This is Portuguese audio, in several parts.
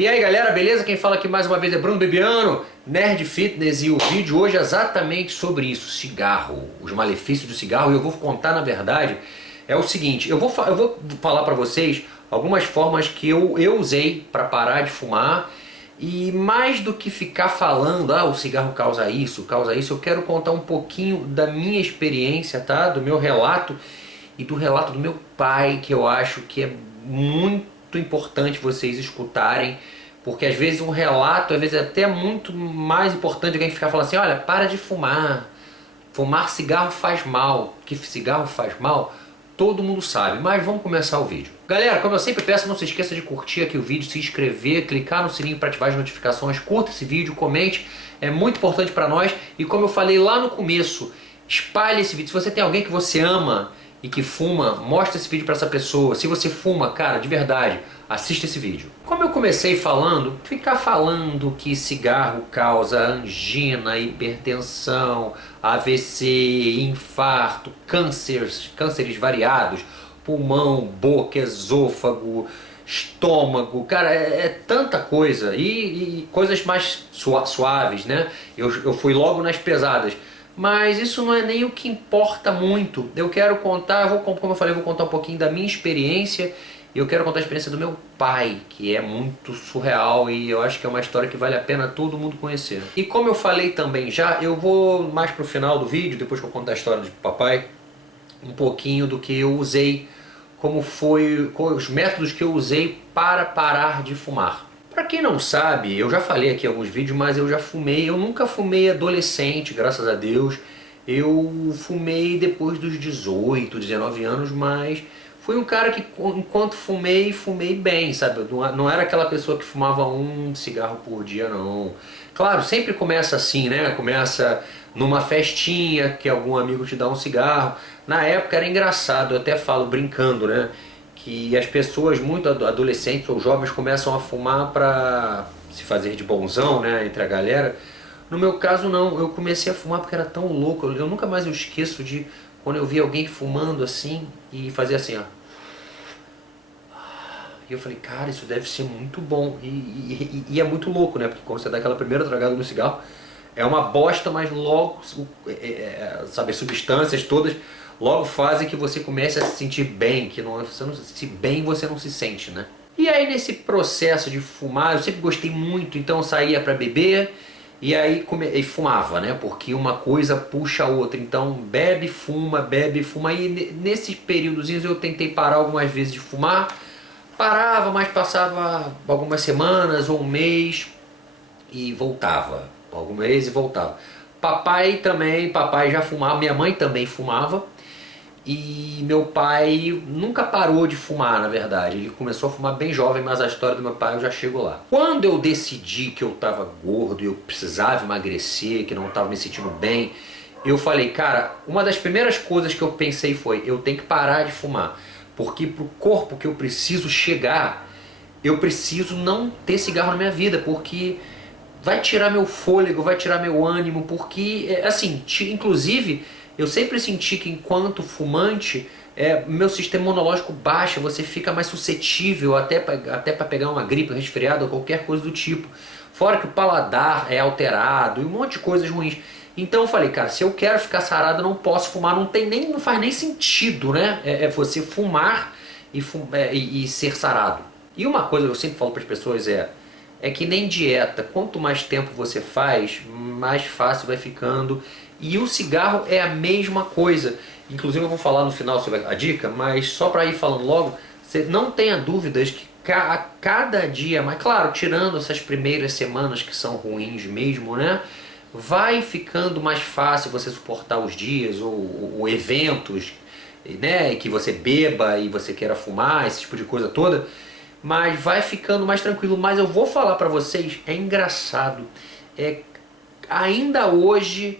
E aí galera, beleza? Quem fala aqui mais uma vez é Bruno Bebiano, Nerd Fitness, e o vídeo hoje é exatamente sobre isso, cigarro, os malefícios do cigarro. E eu vou contar, na verdade, é o seguinte, eu vou falar pra vocês algumas formas que eu usei para parar de fumar. E mais do que ficar falando, o cigarro causa isso, eu quero contar um pouquinho da minha experiência, tá? Do meu relato e do relato do meu pai, que eu acho que é muito importante vocês escutarem, porque às vezes um relato, às vezes é até muito mais importante do que a gente ficar falando assim, olha, para de fumar, fumar cigarro faz mal, que cigarro faz mal, todo mundo sabe, mas vamos começar o vídeo. Galera, como eu sempre peço, não se esqueça de curtir aqui o vídeo, se inscrever, clicar no sininho para ativar as notificações, curta esse vídeo, comente, é muito importante para nós. E como eu falei lá no começo, espalhe esse vídeo. Se você tem alguém que você ama e que fuma, mostra esse vídeo para essa pessoa. Se você fuma, cara, de verdade, assista esse vídeo. Como eu comecei falando, ficar falando que cigarro causa angina, hipertensão, AVC, infarto, cânceres variados, pulmão, boca, esôfago, estômago, cara, é tanta coisa e coisas mais suaves, né? Eu fui logo nas pesadas, mas isso não é nem o que importa muito. Eu quero contar, como eu falei, eu vou contar um pouquinho da minha experiência. E eu quero contar a experiência do meu pai, que é muito surreal e eu acho que é uma história que vale a pena todo mundo conhecer. E como eu falei também já, eu vou mais pro final do vídeo, depois que eu contar a história do papai, um pouquinho do que eu usei, como foi, os métodos que eu usei para parar de fumar. Para quem não sabe, eu já falei aqui em alguns vídeos, mas eu já fumei, eu nunca fumei adolescente, graças a Deus. Eu fumei depois dos 18, 19 anos, mas fui um cara que enquanto fumei bem, sabe? Não era aquela pessoa que fumava um cigarro por dia, não. Claro, sempre começa assim, né? Começa numa festinha que algum amigo te dá um cigarro. Na época era engraçado, eu até falo brincando, né? Que as pessoas muito adolescentes ou jovens começam a fumar para se fazer de bonzão, né? Entre a galera. No meu caso não, eu comecei a fumar porque era tão louco. Eu nunca mais eu esqueço de quando eu vi alguém fumando assim e fazia assim, ó. E eu falei, cara, isso deve ser muito bom. E é muito louco, né? Porque quando você dá aquela primeira tragada no cigarro, é uma bosta, mas logo, sabe, as substâncias todas logo fazem que você comece a se sentir bem, que não, você não se sente bem, você não se sente, né? E aí nesse processo de fumar, eu sempre gostei muito, então eu saía pra beber e aí e fumava, né? Porque uma coisa puxa a outra, então bebe, fuma, e nesses períodozinhos eu tentei parar algumas vezes de fumar, parava, mas passava algumas semanas ou um mês e voltava, algum mês e voltava. Papai já fumava, minha mãe também fumava. E meu pai nunca parou de fumar, na verdade. Ele começou a fumar bem jovem, mas a história do meu pai eu já chego lá. Quando eu decidi que eu estava gordo e eu precisava emagrecer, que não estava me sentindo bem, eu falei, cara, uma das primeiras coisas que eu pensei foi, eu tenho que parar de fumar. Porque pro corpo que eu preciso chegar, eu preciso não ter cigarro na minha vida, porque vai tirar meu fôlego, vai tirar meu ânimo, porque, assim, inclusive, eu sempre senti que enquanto fumante, meu sistema imunológico baixa, você fica mais suscetível até para pegar uma gripe, um resfriado ou qualquer coisa do tipo. Fora que o paladar é alterado e um monte de coisas ruins. Então eu falei, cara, se eu quero ficar sarado, eu não posso fumar, não faz nem sentido, né? Você fumar e ser sarado. E uma coisa que eu sempre falo para as pessoas é que nem dieta, quanto mais tempo você faz, mais fácil vai ficando. E o cigarro é a mesma coisa. Inclusive eu vou falar no final sobre a dica, mas só para ir falando logo, você não tenha dúvidas que a cada dia, mas claro, tirando essas primeiras semanas que são ruins mesmo, né? Vai ficando mais fácil você suportar os dias ou eventos, né? Que você beba e você queira fumar, esse tipo de coisa toda. Mas vai ficando mais tranquilo. Mas eu vou falar pra vocês, é engraçado. Ainda hoje,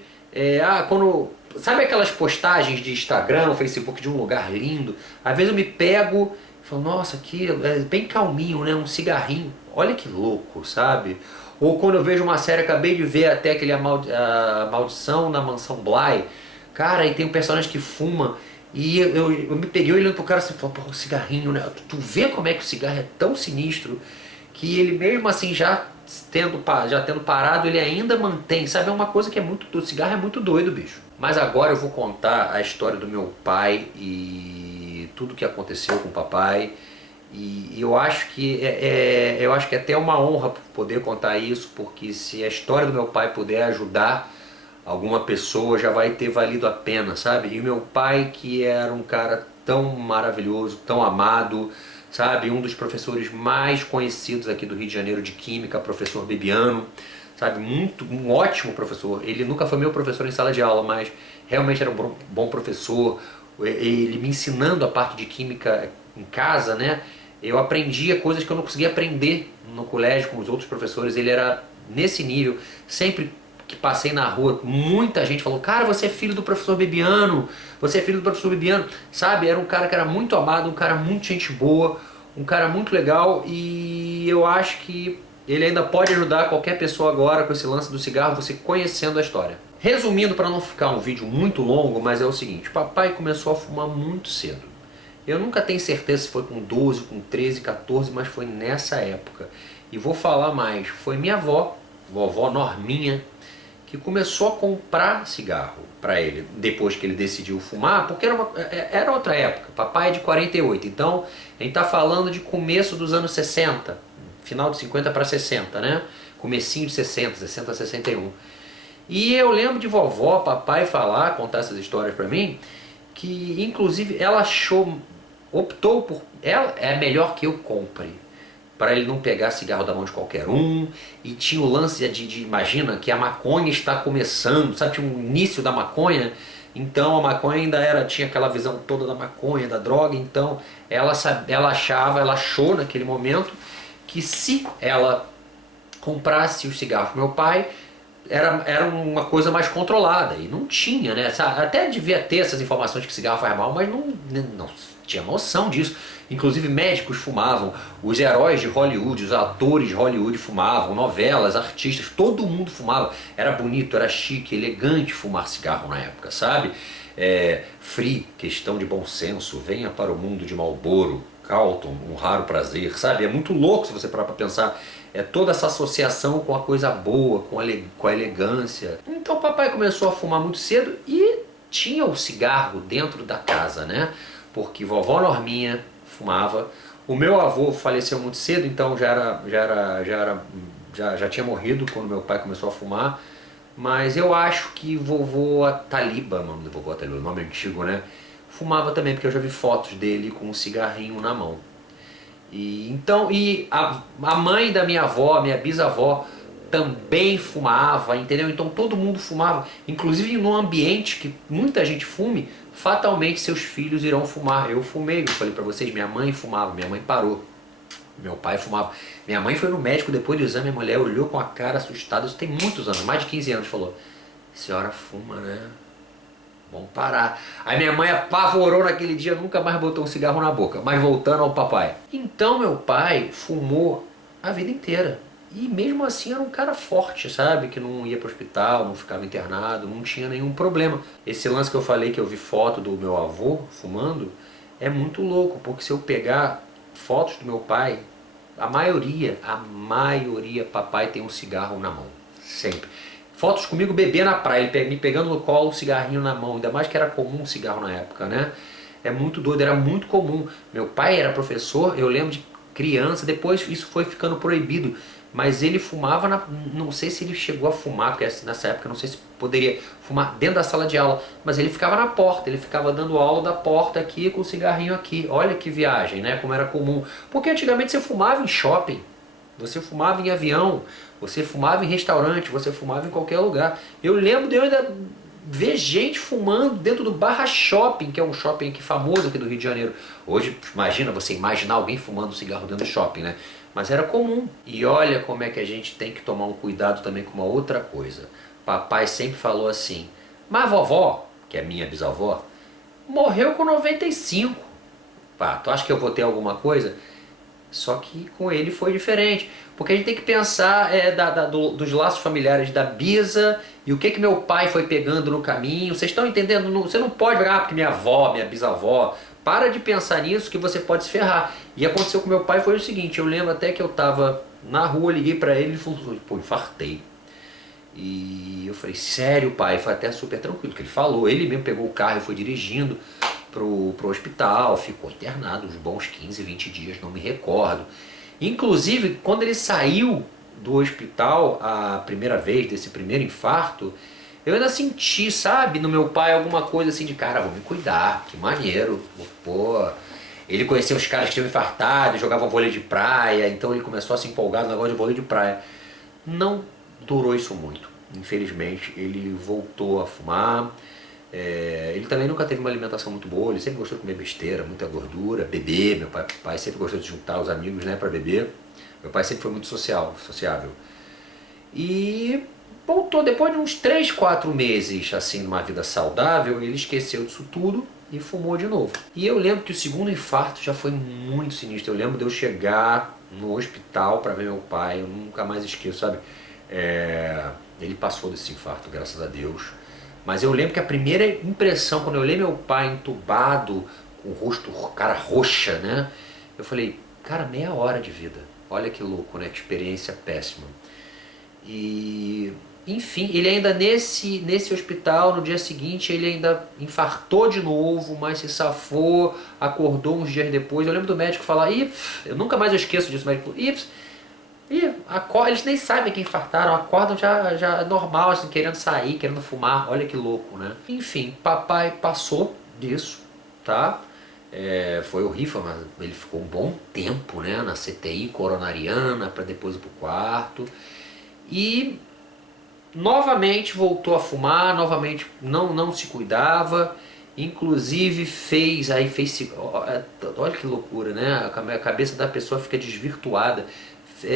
sabe aquelas postagens de Instagram, Facebook de um lugar lindo? Às vezes eu me pego e falo, nossa, aqui é bem calminho, né? Um cigarrinho. Olha que louco, sabe? Ou quando eu vejo uma série, acabei de ver até aquele a Maldição na Mansão Bly. Cara, e tem um personagem que fuma. E eu me peguei olhando pro cara assim, pô, um cigarrinho, né? Tu vê como é que o cigarro é tão sinistro que ele mesmo assim já tendo parado, ele ainda mantém, sabe? É uma coisa que é muito, o cigarro é muito doido, bicho. Mas agora eu vou contar a história do meu pai e tudo que aconteceu com o papai. E eu acho que eu acho que é até uma honra poder contar isso, porque se a história do meu pai puder ajudar alguma pessoa, já vai ter valido a pena, sabe? E o meu pai, que era um cara tão maravilhoso, tão amado, sabe? Um dos professores mais conhecidos aqui do Rio de Janeiro de Química, professor Bibiano, sabe? Um ótimo professor. Ele nunca foi meu professor em sala de aula, mas realmente era um bom professor. Ele me ensinando a parte de Química em casa, né? Eu aprendia coisas que eu não conseguia aprender no colégio com os outros professores. Ele era nesse nível. Sempre que passei na rua, muita gente falou: cara, você é filho do professor Bibiano, você é filho do professor Bibiano, sabe? Era um cara que era muito amado, um cara muito gente boa, um cara muito legal, e eu acho que ele ainda pode ajudar qualquer pessoa agora com esse lance do cigarro, você conhecendo a história. Resumindo, para não ficar um vídeo muito longo, mas é o seguinte: papai começou a fumar muito cedo. Eu nunca tenho certeza se foi com 12, com 13, 14, mas foi nessa época. E vou falar mais, foi minha avó, vovó Norminha, que começou a comprar cigarro para ele, depois que ele decidiu fumar, porque era outra época. Papai é de 48, então a gente está falando de começo dos anos 60, final de 50 para 60, né? Comecinho de 60, 60 a 61. E eu lembro de vovó, papai falar, contar essas histórias para mim, que inclusive ela optou por, ela é melhor que eu compre, para ele não pegar cigarro da mão de qualquer um. E tinha o lance imagina que a maconha está começando, sabe, tinha um início da maconha, então a maconha ainda tinha aquela visão toda da maconha, da droga, então ela achou naquele momento que se ela comprasse os cigarros pro meu pai, era uma coisa mais controlada, e não tinha, né? Até devia ter essas informações que cigarro faz mal, mas não tinha noção disso. Inclusive médicos fumavam, os heróis de Hollywood, os atores de Hollywood fumavam, novelas, artistas, todo mundo fumava. Era bonito, era chique, elegante fumar cigarro na época, sabe? Free, questão de bom senso, venha para o mundo de Marlboro, Carlton, um raro prazer, sabe? É muito louco se você parar para pensar. É toda essa associação com a coisa boa, com a elegância. Então o papai começou a fumar muito cedo e tinha o cigarro dentro da casa, né? Porque vovó Norminha fumava. O meu avô faleceu muito cedo, então já tinha morrido quando meu pai começou a fumar. Mas eu acho que vovô Taliba, o nome antigo, né? Fumava também, porque eu já vi fotos dele com um cigarrinho na mão. E a mãe da minha avó, minha bisavó, também fumava, entendeu? Então todo mundo fumava, inclusive num ambiente que muita gente fume, fatalmente seus filhos irão fumar. Eu fumei, eu falei pra vocês, minha mãe fumava, minha mãe parou, meu pai fumava. Minha mãe foi no médico depois do exame, a mulher olhou com a cara assustada, isso tem muitos anos, mais de 15 anos, falou: a senhora fuma, né? Vamos parar. Aí minha mãe apavorou naquele dia, nunca mais botou um cigarro na boca. Mas voltando ao papai. Então meu pai fumou a vida inteira. E mesmo assim era um cara forte, sabe? Que não ia para o hospital, não ficava internado, não tinha nenhum problema. Esse lance que eu falei, que eu vi foto do meu avô fumando, é muito louco. Porque se eu pegar fotos do meu pai, a maioria, papai tem um cigarro na mão. Sempre. Fotos comigo bebê na praia, ele me pegando no colo, um cigarrinho na mão, ainda mais que era comum um cigarro na época, né? É muito doido, era muito comum. Meu pai era professor, eu lembro de criança, depois isso foi ficando proibido, mas ele fumava, não sei se ele chegou a fumar, porque nessa época não sei se poderia fumar dentro da sala de aula, mas ele ficava na porta, ele ficava dando aula da porta aqui com o cigarrinho aqui. Olha que viagem, né? Como era comum. Porque antigamente você fumava em shopping, você fumava em avião, você fumava em restaurante, você fumava em qualquer lugar. Eu lembro de eu ainda ver gente fumando dentro do Barra Shopping, que é um shopping aqui famoso aqui do Rio de Janeiro. Hoje, imagina você imaginar alguém fumando cigarro dentro do shopping, né? Mas era comum. E olha como é que a gente tem que tomar um cuidado também com uma outra coisa. Papai sempre falou assim: mas a vovó, que é minha bisavó, morreu com 95. Pá, tu acha que eu vou ter alguma coisa? Só que com ele foi diferente, porque a gente tem que pensar dos laços familiares da bisa e o que meu pai foi pegando no caminho. Vocês estão entendendo? Você não pode pegar porque minha avó, minha bisavó. Para de pensar nisso que você pode se ferrar. E aconteceu com meu pai foi o seguinte: eu lembro até que eu estava Na rua, liguei pra ele, ele falou, pô, infartei. E eu falei, sério, pai? Foi até super tranquilo, que ele falou. Ele mesmo pegou o carro e foi dirigindo pro hospital, ficou internado uns bons 15, 20 dias, não me recordo. Inclusive, quando ele saiu do hospital a primeira vez, desse primeiro infarto, eu ainda senti, sabe, no meu pai alguma coisa assim de, cara, vou me cuidar, que maneiro, pô. Ele conheceu os caras que tinham infartado, jogavam vôlei de praia, então ele começou a se empolgar no negócio de vôlei de praia. Não durou isso muito, infelizmente. Ele voltou a fumar. Ele também nunca teve uma alimentação muito boa, ele sempre gostou de comer besteira, muita gordura, beber. Meu pai sempre gostou de juntar os amigos, né, para beber. Meu pai sempre foi muito sociável. E voltou depois de uns 3, 4 meses assim numa vida saudável, ele esqueceu disso tudo e fumou de novo. E eu lembro que o segundo infarto já foi muito sinistro. Eu lembro de eu chegar no hospital para ver meu pai, eu nunca mais esqueço, sabe? Ele passou desse infarto, graças a Deus. Mas eu lembro que a primeira impressão, quando eu olhei meu pai entubado, com o rosto, cara roxa, né? Eu falei, cara, meia hora de vida. Olha que louco, né? Que experiência péssima. E, enfim, ele ainda nesse hospital, no dia seguinte, ele ainda infartou de novo, mas se safou, acordou uns dias depois. Eu lembro do médico falar, eu nunca mais eu esqueço disso, o médico falou, eles nem sabem que infartaram, acordam já normal, assim, querendo sair, querendo fumar, olha que louco, né? Enfim, papai passou disso, tá? Foi horrível, mas ele ficou um bom tempo, né, na CTI coronariana, para depois ir pro quarto. E novamente voltou a fumar, novamente não se cuidava, inclusive olha que loucura, né? A cabeça da pessoa fica desvirtuada.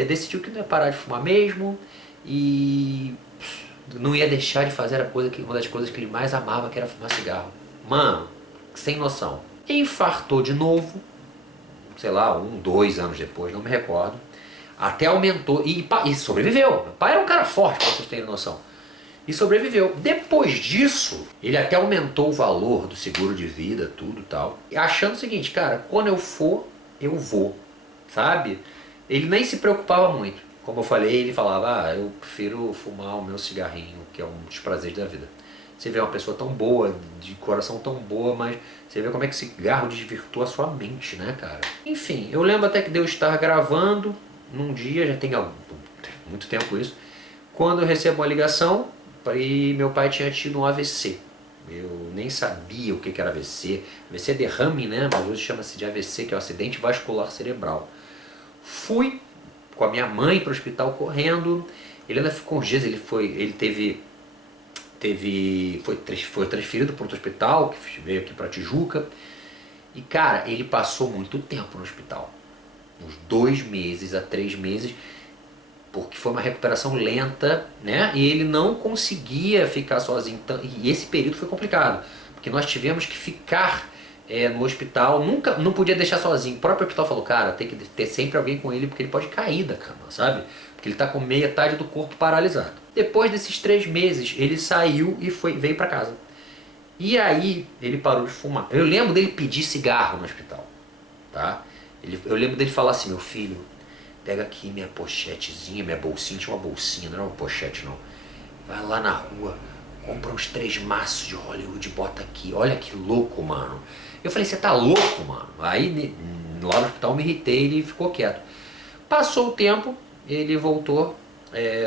Decidiu que não ia parar de fumar mesmo e não ia deixar de fazer uma das coisas que ele mais amava, que era fumar cigarro. Mano, sem noção. Infartou de novo, sei lá, 2 anos depois, não me recordo. Até aumentou e sobreviveu. Meu pai era um cara forte, pra vocês terem noção. E sobreviveu. Depois disso, ele até aumentou o valor do seguro de vida, tudo e tal. Achando o seguinte, cara, quando eu for, eu vou. Sabe? Ele nem se preocupava muito. Como eu falei, ele falava, eu prefiro fumar o meu cigarrinho, que é um dos prazeres da vida. Você vê uma pessoa tão boa, de coração tão boa, mas você vê como é que cigarro desvirtua a sua mente, né, cara? Enfim, eu lembro até que de eu estar gravando num dia, já tem muito tempo isso, quando eu recebo uma ligação e meu pai tinha tido um AVC. Eu nem sabia o que era AVC. AVC é derrame, né? Mas hoje chama-se de AVC, que é o acidente vascular cerebral. Fui com a minha mãe para o hospital correndo. Ele ainda ficou uns dias, foi transferido para outro hospital, que veio aqui para Tijuca. E cara, ele passou muito tempo no hospital. Uns 2 meses a 3 meses, porque foi uma recuperação lenta, né? E ele não conseguia ficar sozinho. E esse período foi complicado, porque nós tivemos que ficar no hospital, não podia deixar sozinho. O próprio hospital falou, cara, tem que ter sempre alguém com ele, porque ele pode cair da cama, sabe? Porque ele tá com metade do corpo paralisado. Depois desses 3 meses, ele saiu e veio para casa. E aí, ele parou de fumar. Eu lembro dele pedir cigarro no hospital, tá? Eu lembro dele falar assim, meu filho, pega aqui minha pochetezinha, minha bolsinha, tinha uma bolsinha, não era uma pochete não. Vai lá na rua, compra uns 3 maços de Hollywood e bota aqui. Olha que louco, mano. Eu falei, você tá louco, mano? Aí lá no hospital eu me irritei, ele ficou quieto. Passou o tempo, ele voltou,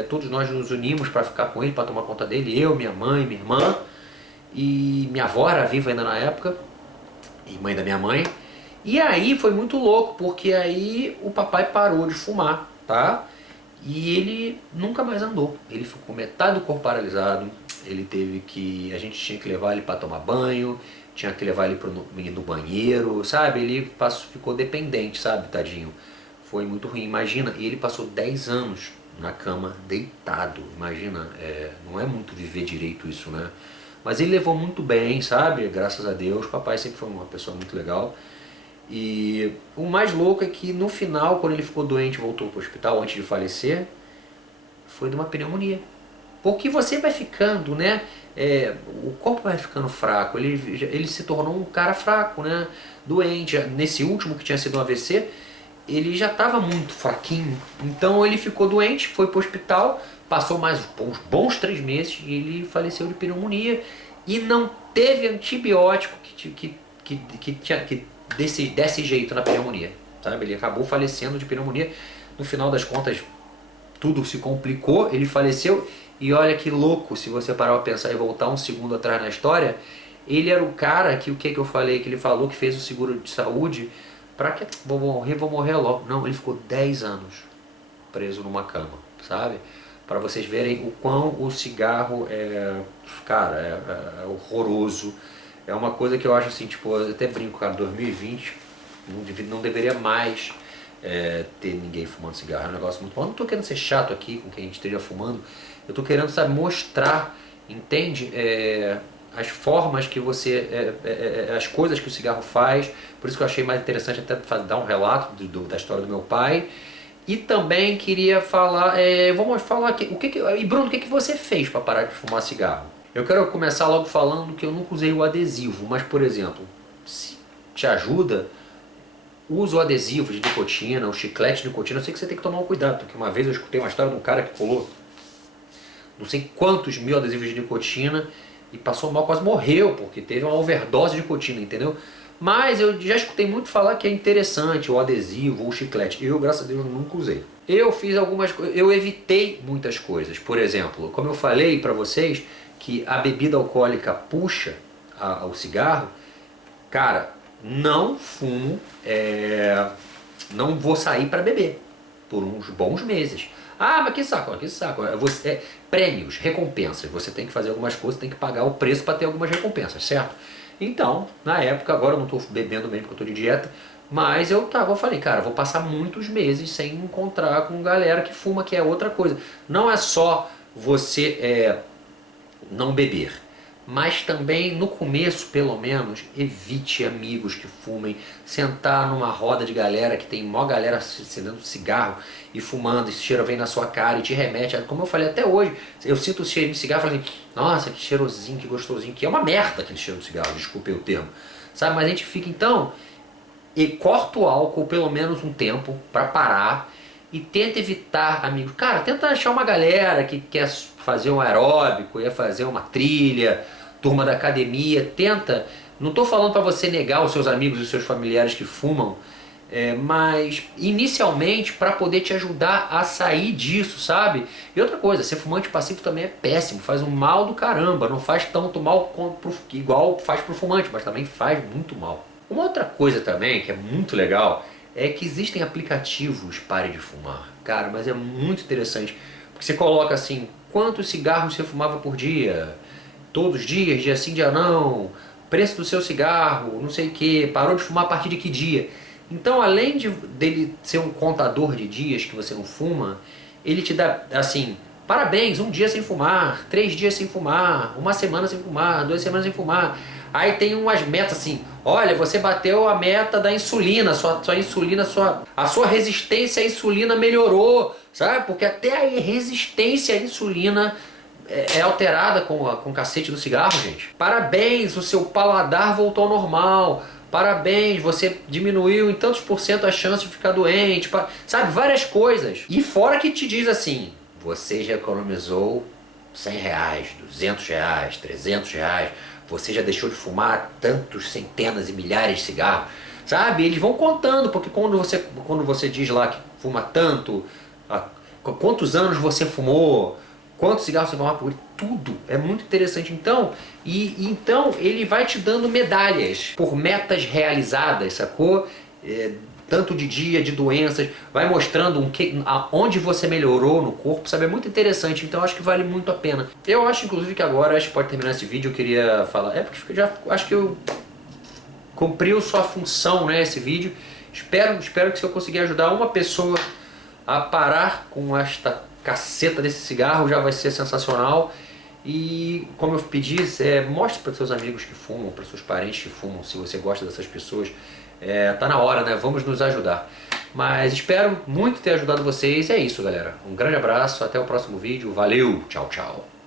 todos nós nos unimos para ficar com ele, para tomar conta dele, eu, minha mãe, minha irmã, e minha avó era viva ainda na época, e mãe da minha mãe. E aí foi muito louco, porque aí o papai parou de fumar, tá? E ele nunca mais andou. Ele ficou com metade do corpo paralisado. A gente tinha que levar ele para tomar banho, tinha que levar ele no banheiro, sabe? Ele ficou dependente, sabe, tadinho. Foi muito ruim. Imagina, e ele passou 10 anos na cama deitado. Imagina, não é muito viver direito isso, né? Mas ele levou muito bem, sabe? Graças a Deus. O papai sempre foi uma pessoa muito legal. E o mais louco é que no final, quando ele ficou doente e voltou para o hospital antes de falecer, foi de uma pneumonia. Porque você vai ficando, né? O corpo vai ficando fraco, ele se tornou um cara fraco, né? Doente. Nesse último que tinha sido um AVC, ele já estava muito fraquinho. Então ele ficou doente, foi para o hospital, passou mais uns bons 3 meses e ele faleceu de pneumonia. E não teve antibiótico que desse jeito na pneumonia, sabe? Ele acabou falecendo de pneumonia. No final das contas, tudo se complicou, ele faleceu. E olha que louco, se você parar para pensar e voltar um segundo atrás na história, ele era o cara que, o que eu falei, que ele falou que fez o seguro de saúde para que vou morrer logo. Não, ele ficou 10 anos preso numa cama, sabe? Para vocês verem o quão o cigarro cara, é horroroso. É uma coisa que eu acho assim, tipo, eu até brinco, cara, 2020 não deveria mais ter ninguém fumando cigarro. É um negócio muito bom. Eu não tô querendo ser chato aqui com quem a gente esteja fumando. Eu tô querendo, sabe, mostrar, entende? As formas que você, as coisas que o cigarro faz. Por isso que eu achei mais interessante até dar um relato da história do meu pai. E também queria falar, vamos falar aqui, e Bruno, o que você fez para parar de fumar cigarro? Eu quero começar logo falando que eu nunca usei o adesivo, mas por exemplo, se te ajuda, usa o adesivo de nicotina, o chiclete de nicotina. Eu sei que você tem que tomar um cuidado, porque uma vez eu escutei uma história de um cara que colou não sei quantos mil adesivos de nicotina e passou mal, quase morreu, porque teve uma overdose de nicotina, entendeu? Mas eu já escutei muito falar que é interessante o adesivo ou o chiclete. Eu, graças a Deus, nunca usei. Eu fiz algumas coisas, eu evitei muitas coisas. Por exemplo, como eu falei para vocês que a bebida alcoólica puxa o cigarro, cara, não fumo, não vou sair para beber por uns bons meses. Ah, mas que saco, que saco. Prêmios, recompensas. Você tem que fazer algumas coisas, tem que pagar o preço para ter algumas recompensas, certo? Então, na época, agora eu não estou bebendo mesmo porque eu estou de dieta, mas eu falei, cara, vou passar muitos meses sem encontrar com galera que fuma, que é outra coisa. Não é só você não beber, mas também no começo, pelo menos, evite amigos que fumem, sentar numa roda de galera que tem mó galera acendendo cigarro e fumando, esse cheiro vem na sua cara e te remete, como eu falei até hoje, eu sinto o cheiro de cigarro e falo assim, nossa, que cheirosinho, que gostosinho, que é uma merda aquele cheiro de cigarro, desculpe o termo, sabe, mas a gente fica então, e corta o álcool pelo menos um tempo para parar e tenta evitar amigos, cara, tenta achar uma galera que quer fazer um aeróbico, ia fazer uma trilha, turma da academia, tenta, não estou falando para você negar os seus amigos e os seus familiares que fumam, mas inicialmente para poder te ajudar a sair disso, sabe? E outra coisa, ser fumante passivo também é péssimo, faz um mal do caramba, não faz tanto mal igual faz pro fumante, mas também faz muito mal. Uma outra coisa também que é muito legal é que existem aplicativos Pare de Fumar, cara, mas é muito interessante, porque você coloca assim, quantos cigarros você fumava por dia? Todos os dias, dia sim, dia não, preço do seu cigarro, não sei o que, parou de fumar a partir de que dia. Então, além dele ser um contador de dias que você não fuma, ele te dá, assim, parabéns, 1 dia sem fumar, 3 dias sem fumar, 1 semana sem fumar, 2 semanas sem fumar. Aí tem umas metas assim, olha, você bateu a meta da insulina, sua insulina, a sua resistência à insulina melhorou, sabe? Porque até a resistência à insulina é alterada com o cacete do cigarro, gente. Parabéns, o seu paladar voltou ao normal. Parabéns, você diminuiu em tantos por cento a chance de ficar doente. Sabe, várias coisas. E fora que te diz assim, você já economizou R$100, R$200, R$300. Você já deixou de fumar tantos centenas e milhares de cigarros. Sabe, eles vão contando, porque quando você diz lá que fuma tanto, quantos anos você fumou, quantos cigarros você fumava por dia, tudo é muito interessante. Então, então ele vai te dando medalhas por metas realizadas, sacou? Tanto de dia, de doenças, vai mostrando onde você melhorou no corpo, sabe? É muito interessante, então acho que vale muito a pena. Eu acho, inclusive, que agora, acho que pode terminar esse vídeo, eu queria falar, porque já acho que eu cumpriu sua função, né, esse vídeo. Espero que se eu conseguir ajudar uma pessoa a parar com esta caceta desse cigarro, já vai ser sensacional. E como eu pedi, mostre para seus amigos que fumam, para seus parentes que fumam, se você gosta dessas pessoas. Tá na hora, né? Vamos nos ajudar. Mas espero muito ter ajudado vocês. É isso, galera. Um grande abraço, até o próximo vídeo. Valeu, tchau, tchau.